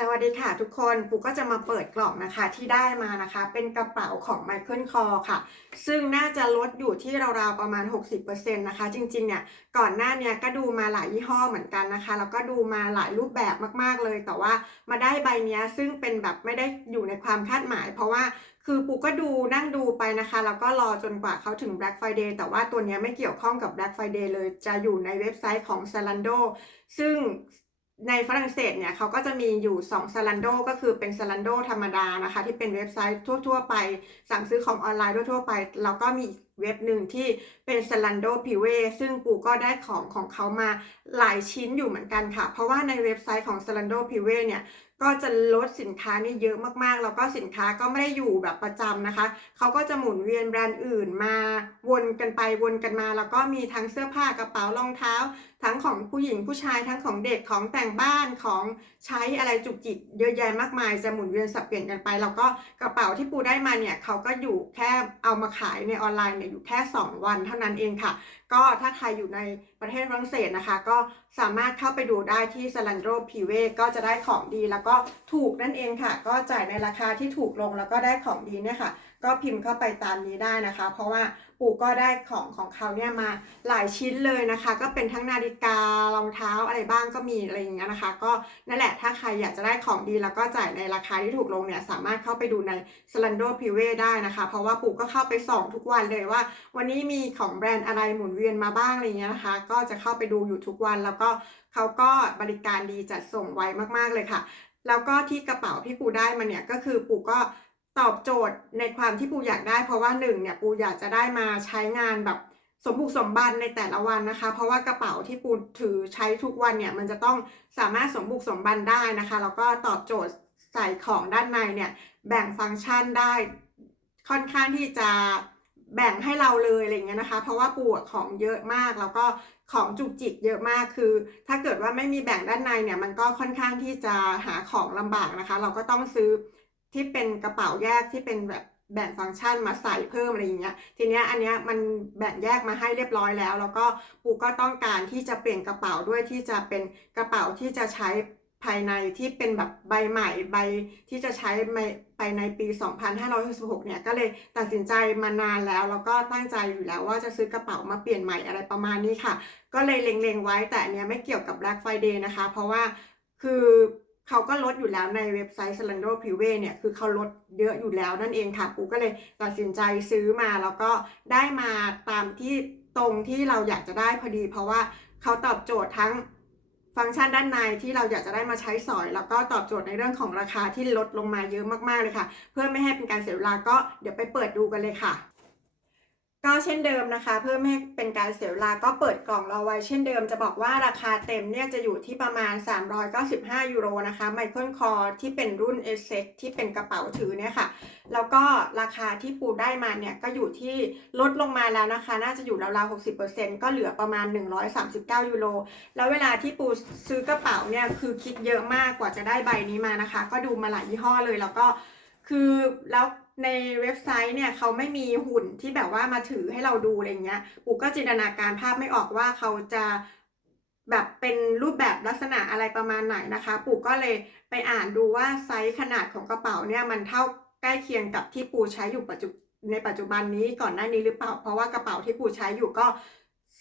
สวัสดีค่ะทุกคนปูก็จะมาเปิดกล่องนะคะที่ได้มานะคะ เป็นกระเป๋าของ Michael Kors ค่ะ ซึ่งน่าจะลดอยู่ที่ราวๆประมาณ 60%นะคะ จริงๆเนี่ยก่อนหน้านี้ก็ดูมาหลายยี่ห้อเหมือนกันนะคะ แล้วก็ดูมาหลายรูปแบบมากๆเลย แต่ว่ามาได้ใบนี้ซึ่งเป็นแบบไม่ได้อยู่ในความคาดหมาย เพราะว่าคือปูก็ดูนั่งดูไปนะคะ แล้วก็รอจนกว่าเขาถึง Black Friday แต่ว่าตัวนี้ไม่เกี่ยวข้องกับ Black Friday เลยจะอยู่ในเว็บไซต์ของ Zalando ซึ่ง ในฝรั่งเศสเนี่ยเขาก็จะมีอยู่2 z a l a n d o ก็คือเป็น z a l a n d o ธรรมดานะคะ ที่เป็นเว็บไซต์ทั่ว ๆ ไป สั่งซื้อของออนไลน์ทั่วๆไป แล้วก็มีอีก เว็บหนึ่งที่เป็น z a l a n d o p i v e ซึ่งปูก็ได้ของของเขามาหลายชิ้นอยู่เหมือนกันค่ะ เพราะว่าในเว็บไซต์ของ z a l a n d o p i v e เนี่ยก็จะลดสินค้านี่เยอะมากๆ แล้วก็สินค้าก็ไม่ได้อยู่แบบประจำนะคะ เขาก็จะหมุนเวียนแบรนด์อื่นมาวนกันไปวนกันมา แล้วก็มีทั้งเสื้อผ้ากระเป๋ารองเท้า ทั้งของผู้หญิงผู้ชายทั้งของเด็กของแต่งบ้านของ ใช้อะไรจุกจิกเยอะแยะมากมายจะหมุนเวียนสับเปลี่ยนกันไป แล้วก็กระเป๋าที่ปูได้มาเนี่ยเขาก็อยู่แค่เอามาขายในออนไลน์เนี่ยอยู่แค่ 2 วันเท่านั้นเองค่ะ ก็ถ้าใครอยู่ในประเทศฝรั่งเศสนะคะ ก็สามารถเข้าไปดูได้ที่ s a l a n d r o p i v e ก็จะได้ของดีแล้วก็ถูกนั่นเองค่ะ ก็จ่ายในราคาที่ถูกลงแล้วก็ได้ของดีเนี่ยค่ะ ก็พิมพ์เข้าไปตามนี้ได้นะคะ เพราะว่า ปู่ก็ได้ของของเขาเนี่ยมาหลายชิ้นเลยนะคะ ก็เป็นทั้งนาฬิการองเท้าอะไรบ้างก็มีอะไรอย่างเงี้ยนะคะ ก็นั่นแหละถ้าใครอยากจะได้ของดีแล้วก็จ่ายในราคาที่ถูกลงเนี่ยสามารถเข้าไปดูใน s l a n d o p i v e ได้นะคะ เพราะว่าปู่ก็เข้าไปส่องทุกวันเลยว่า วันนี้มีของแบรนด์อะไรหมุนเวียนมาบ้างอะไรเงี้ยนะคะ ก็จะเข้าไปดูอยู่ทุกวันแล้วก็เขาก็บริการดีจัดส่งไวมากๆเลยค่ะ แล้วก็ที่กระเป๋าที่ปูได้มาเนี่ยก็คือปูก็ ตอบโจทย์ในความที่ปูอยากได้เพราะว่าหนึ่งเนี่ยปูอยากจะได้มาใช้งานแบบสมบุกสมบันในแต่ละวันนะคะ เพราะว่ากระเป๋าที่ปูถือใช้ทุกวันเนี่ยมันจะต้องสามารถสมบุกสมบันได้นะคะแล้วก็ตอบโจทย์ใส่ของด้านในเนี่ยแบ่งฟังก์ชันได้ค่อนข้างที่จะแบ่งให้เราเลยอะไรเงี้ยนะคะ เพราะว่าปูของเยอะมากแล้วก็ของจุกจิกเยอะมากคือ ถ้าเกิดว่าไม่มีแบ่งด้านในเนี่ยมันก็ค่อนข้างที่จะหาของลำบากนะคะ เราก็ต้องซื้อ ที่เป็นกระเป๋าแยกที่เป็นแบบแบ่งฟังก์ชันมาใส่เพิ่มอะไรอย่างเงี้ย ทีเนี้ยอันเนี้ยมันแบ่งแยกมาให้เรียบร้อยแล้ว แล้วก็ปูก็ต้องการที่จะเปลี่ยนกระเป๋าด้วยที่จะเป็นกระเป๋าที่จะใช้ภายในที่เป็นแบบใบใหม่ใบที่จะใช้ภายในปี 2566 เนี่ยก็เลยตัดสินใจมานานแล้ว แล้วก็ตั้งใจอยู่แล้วว่าจะซื้อกระเป๋ามาเปลี่ยนใหม่อะไรประมาณนี้ค่ะ ก็เลยเล็งๆไว้แต่อันเนี้ยไม่เกี่ยวกับ Black Friday นะคะ เพราะว่าคือ เขาก็ลดอยู่แล้วในเว็บไซต์ Zalando p r i v e เนี่ย คือเขาลดเยอะอยู่แล้วนั่นเองค่ะ ปูก็เลยตัดสินใจซื้อมาแล้วก็ได้มาตามที่ตรงที่เราอยากจะได้พอดี เพราะว่าเขาตอบโจทย์ทั้งฟังก์ชันด้านในที่เราอยากจะได้มาใช้สอย แล้วก็ตอบโจทย์ในเรื่องของราคาที่ลดลงมาเยอะมากๆเลยค่ะ เพื่อไม่ให้เป็นการเสียเวลาก็เดี๋ยวไปเปิดดูกันเลยค่ะ ก็เช่นเดิมนะคะ เพื่อไม่ให้เป็นการเสียเวลาก็เปิดกล่องเราไว้เช่นเดิมจะบอกว่าราคาเต็มเนี่ยจะอยู่ที่ประมาณ 395 ยูโรนะคะไมเคิลคอร์ที่เป็นรุ่น s อ x ที่เป็นกระเป๋าถือเนี่ยค่ะ แล้วก็ราคาที่ปูได้มาเนี่ยก็อยู่ที่ลดลงมาแล้วนะคะ น่าจะอยู่ราวๆ 60%ก็เหลือประมาณ 139 ยูโรแล้วเวลาที่ปูซื้อกระเป๋าเนี่ยคือคิดเยอะมากกว่าจะได้ใบนี้มานะคะ ก็ดูมาหลายยี่ห้อเลยแล้วก็คือแล้ว ในเว็บไซต์เนี่ยเขาไม่มีหุ่นที่แบบว่ามาถือให้เราดูอะไรเงี้ยปูก็จินตนาการภาพไม่ออกว่าเขาจะแบบเป็นรูปแบบลักษณะอะไรประมาณไหนนะคะ ปูก็เลยไปอ่านดูว่าไซส์ขนาดของกระเป๋าเนี่ยมันเท่าใกล้เคียงกับที่ปูใช้อยู่ปัจจุในปัจจุบันนี้ก่อนหน้านี้หรือเปล่า เพราะว่ากระเป๋าที่ปูใช้อยู่ก็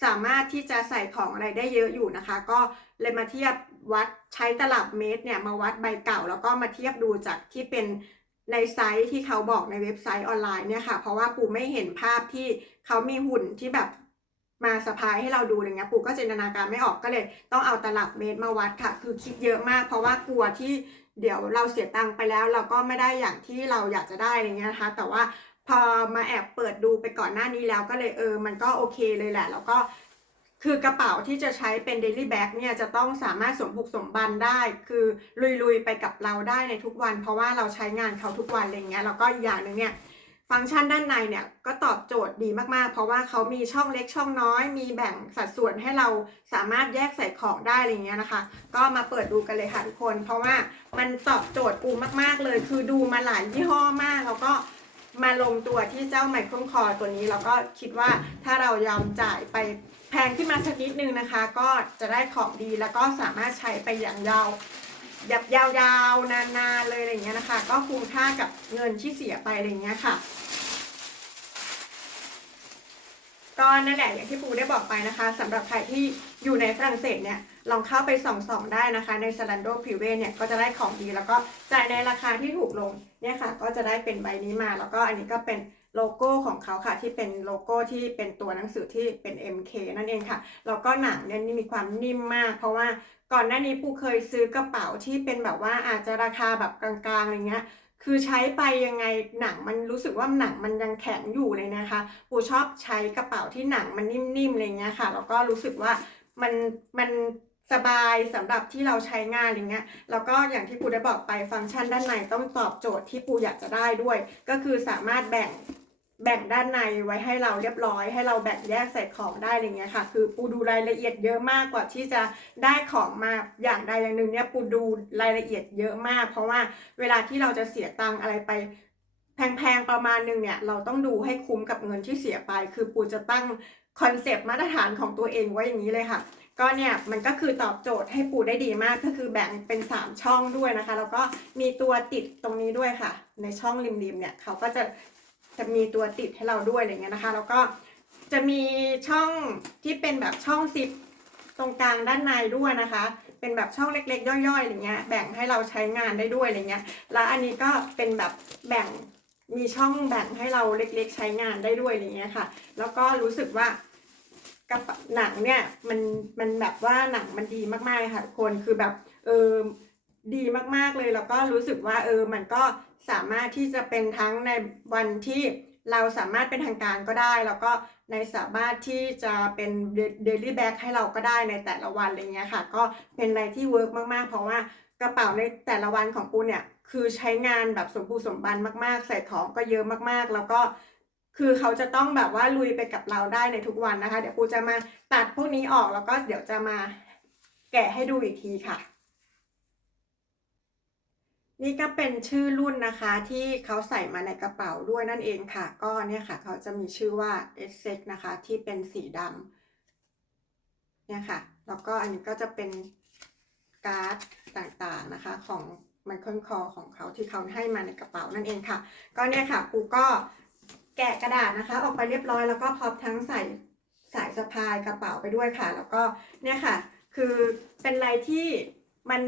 สามารถที่จะใส่ของอะไรได้เยอะอยู่นะคะ ก็เลยมาเทียบวัดใช้ตลับเมตรเนี่ยมาวัดใบเก่า แล้วก็มาเทียบดูจากที่เป็น ในไซต์ที่เขาบอกในเว็บไซต์ออนไลน์เนี่ยค่ะ เพราะว่าปูไม่เห็นภาพที่เขามีหุ่นที่แบบมาสะพายให้เราดูอะไรเงี้ยปูก็จินตนาการไม่ออกก็เลย ต้องเอาตลับเมตรมาวัดค่ะ คือคิดเยอะมาก เพราะว่ากลัวที่เดี๋ยวเราเสียตังค์ไปแล้ว เราก็ไม่ได้อย่างที่เราอยากจะได้อะไรเงี้ยนะคะแต่ว่าพอมาแอบเปิดดูไปก่อนหน้านี้แล้วก็เลยเออ มันก็โอเคเลยแหละ แล้วก็ คือกระเป๋าที่จะใช้เป็น daily bag เนี่ยจะต้องสามารถสมบุกสมบันได้ คือลุยๆ ไปกับเราได้ในทุกวัน เพราะว่าเราใช้งานเขาทุกวันอะไรเงี้ยแล้วก็อีกอย่างหนึ่งเนี่ยฟังก์ชันด้านในเนี่ยก็ตอบโจทย์ดีมากๆ เพราะว่าเขามีช่องเล็กช่องน้อย มีแบ่งสัดส่วนให้เราสามารถแยกใส่ของได้อะไรเงี้ยนะคะ ก็มาเปิดดูกันเลยค่ะทุกคน เพราะว่ามันตอบโจทย์ปูมาก ๆเลย คือดูมาหลายยี่ห้อมาก แล้วก็มาลงตัวที่เจ้าไมโครคอร์ตัวนี้ แล้วก็คิดว่าถ้าเรายอมจ่ายไป แพงขึ้นมาสักนิดนึงนะคะ ก็จะได้ของดีแล้วก็สามารถใช้ไปอย่างยาวแบบยาวๆ นานๆ เลยอะไรเงี้ยนะคะ ก็คุ้มค่ากับเงินที่เสียไปอะไรเงี้ยค่ะ ก็นั่นแหละอย่างที่ปูได้บอกไปนะคะสำหรับใครที่อยู่ในฝรั่งเศสเนี่ยลองเข้าไปส่องๆได้นะคะ ใน s ลันโดพิเวเนี่ยก็จะได้ของดีแล้วก็จ่ายในราคาที่ถูกลงเนี่ยค่ะ ก็จะได้เป็นใบนี้มาแล้วก็อันนี้ก็เป็น โลโก้ของเขาค่ะ ที่เป็นโลโก้ที่เป็นตัวหนังสือที่เป็น MK นั่นเองค่ะ แล้วก็หนังเนี่ยนี่มีความนิ่มมาก เพราะว่าก่อนหน้านี้ปูเคยซื้อกระเป๋าที่เป็นแบบว่าอาจจะราคาแบบกลางๆอะไรเงี้ยคือใช้ไปยังไงหนังมันรู้สึกว่าหนังมันยังแข็งอยู่เลยนะคะปูชอบใช้กระเป๋าที่หนังมันนิ่มๆอะไรเงี้ยค่ะแล้วก็รู้สึกว่ามันมันสบายสำหรับที่เราใช้งานอะไรเงี้ย แล้วก็อย่างที่ปูได้บอกไปฟังก์ชันด้านในต้องตอบโจทย์ที่ปูอยากจะได้ด้วย ก็คือสามารถแบ่ง แบ่งด้านในไว้ให้เราเรียบร้อย ให้เราแบ่งแยกใส่ของได้อะไรเงี้ยค่ะ คือปูดูรายละเอียดเยอะมากกว่าที่จะได้ของมาอย่างใดอย่างหนึ่งเนี่ยปูดูรายละเอียดเยอะมาก เพราะว่าเวลาที่เราจะเสียตังค์อะไรไปแพงๆประมาณหนึ่งเนี่ยเราต้องดูให้คุ้มกับเงินที่เสียไป คือปูจะตั้งคอนเซปต์มาตรฐานของตัวเองไว้อย่างนี้เลยค่ะ ก็เนี่ยมันก็คือตอบโจทย์ให้ปูได้ดีมากก็คือแบ่งเป็น 3 ช่องด้วยนะคะ แล้วก็มีตัวติดตรงนี้ด้วยค่ะ ในช่องริมๆเนี่ยเขาก็จะ จะมีตัวติดให้เราด้วยอะไรเงี้ยนะคะ แล้วก็จะมีช่องที่เป็นแบบช่องซิปตรงกลางด้านในด้วยนะคะ เป็นแบบช่องเล็ก ๆ ย่อยๆอะไรเงี้ย แบ่งให้เราใช้งานได้ด้วยอะไรเงี้ย แล้วอันนี้ก็เป็นแบบแบ่งมีช่องแบ่งให้เราเล็ก ๆ ใช้งานได้ด้วยอะไรเงี้ยค่ะ แล้วก็รู้สึกว่ากระป๋าหนังเนี่ยมันมันแบบว่าหนังมันดีมากๆเลยค่ะทุกคนคือแบบเออ ดีมากๆเลยแล้วก็รู้สึกว่าเออมันก็สามารถที่จะเป็นทั้งในวันที่เราสามารถเป็นทางการก็ได้ แล้วก็ในสามารถที่จะเป็นเดลี่แบ็กให้เราก็ได้ในแต่ละวันอะไรเงี้ยค่ะ ก็เป็นอะไรที่เวิร์กมากๆ เพราะว่ากระเป๋าในแต่ละวันของปูเนี่ยคือใช้งานแบบสมบูรณ์สมบันมากๆ ใส่ของก็เยอะมากๆ แล้วก็คือเขาจะต้องแบบว่าลุยไปกับเราได้ในทุกวันนะคะ เดี๋ยวปูจะมาตัดพวกนี้ออกแล้วก็เดี๋ยวจะมาแกะให้ดูอีกทีค่ะ นี่ก็เป็นชื่อรุ่นนะคะที่เขาใส่มาในกระเป๋าด้วยนั่นเองค่ะ ก็เนี่ยค่ะ เขาจะมีชื่อว่า e s e นะคะ ที่เป็นสีดำเนี่ยค่ะ แล้วก็อันนี้ก็จะเป็นการ์ดต่างๆนะคะของไมเคิลคอของเขาที่เขาให้มาในกระเป๋านั่นเองค่ะ ก็เนี่ยค่ะปูก็แกะกระดาษนะคะ ออกไปเรียบร้อยแล้วก็พร้อมทั้งใส่สายสะพายกระเป๋าไปด้วยค่ะ แล้วก็เนี่ยค่ะ คือเป็นอะไรที่มัน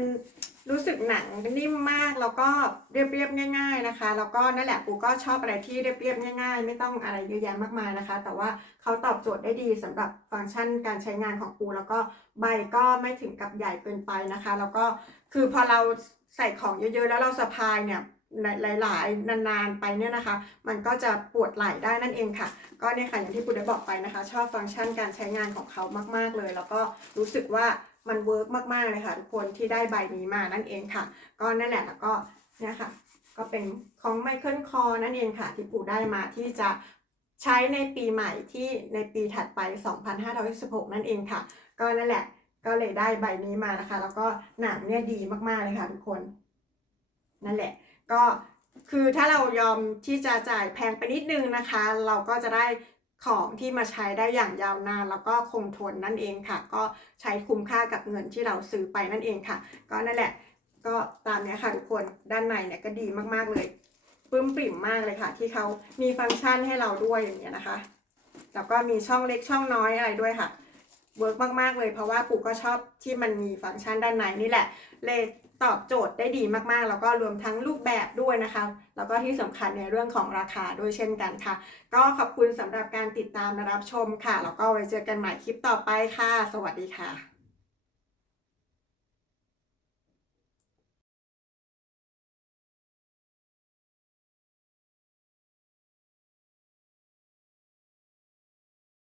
รู้สึกหนังนิ่มมากแล้วก็เรียบๆง่าย ๆนะคะ แล้วก็นั่นแหละปูก็ชอบอะไรที่เรียบๆง่าย ๆ ไม่ต้องอะไรเยอะแยะมากมายนะคะ แต่ว่าเขาตอบโจทย์ได้ดีสำหรับฟังก์ชันการใช้งานของปูแล้วก็ใบก็ไม่ถึงกับใหญ่เกินไปนะคะ แล้วก็คือพอเราใส่ของเยอะๆ แล้วเราสะพายเนี่ยหลายๆ นานๆ ไปเนี่ยนะคะ มันก็จะปวดไหล่ได้นั่นเองค่ะ ก็เนี่ยค่ะอย่างที่ปูได้บอกไปนะคะ ชอบฟังก์ชันการใช้งานของเขามาก ๆเลย แล้วก็รู้สึกว่า มันเวิร์กมากๆเลยค่ะทุกคนที่ได้ใบนี้มานั่นเองค่ะ ก็นั่นแหละแล้วก็เนี่ยค่ะ ก็เป็นของไมเคิลคอนั่นเองค่ะ ที่ปู่ได้มาที่จะใช้ในปีใหม่ที่ในปีถัดไป 2516 นั่นเองค่ะ ก็นั่นแหละก็เลยได้ใบนี้มานะคะ แล้วก็หนังเนี่ยดีมากๆเลยค่ะทุกคน นั่นแหละ ก็คือถ้าเรายอมที่จะจ่ายแพงไปนิดนึงนะคะ เราก็จะได้ ของที่มาใช้ได้อย่างยาวนาน แล้วก็คงทนนั่นเองค่ะ ก็ใช้คุ้มค่ากับเงินที่เราซื้อไปนั่นเองค่ะ ก็นั่นแหละ ก็ตามนี้ค่ะทุกคนด้านในเนี่ยก็ดีมากๆเลยปลื้มปริ่มมากเลยค่ะ ที่เขามีฟังก์ชันให้เราด้วยอย่างเงี้ยนะคะ แล้วก็มีช่องเล็กช่องน้อยอะไรด้วยค่ะเวิร์กมากๆเลยเพราะว่าปู่ก็ชอบที่มันมีฟังก์ชันด้านในนี่แหละเลย ตอบโจทย์ได้ดีมากๆ แล้วก็รวมทั้งรูปแบบด้วยนะคะ แล้วก็ที่สำคัญในเรื่องของราคาด้วยเช่นกันค่ะ ก็ขอบคุณสำหรับการติดตามและรับชมค่ะ แล้วก็ไว้เจอกันใหม่คลิปต่อไปค่ะ สวัสดีค่ะ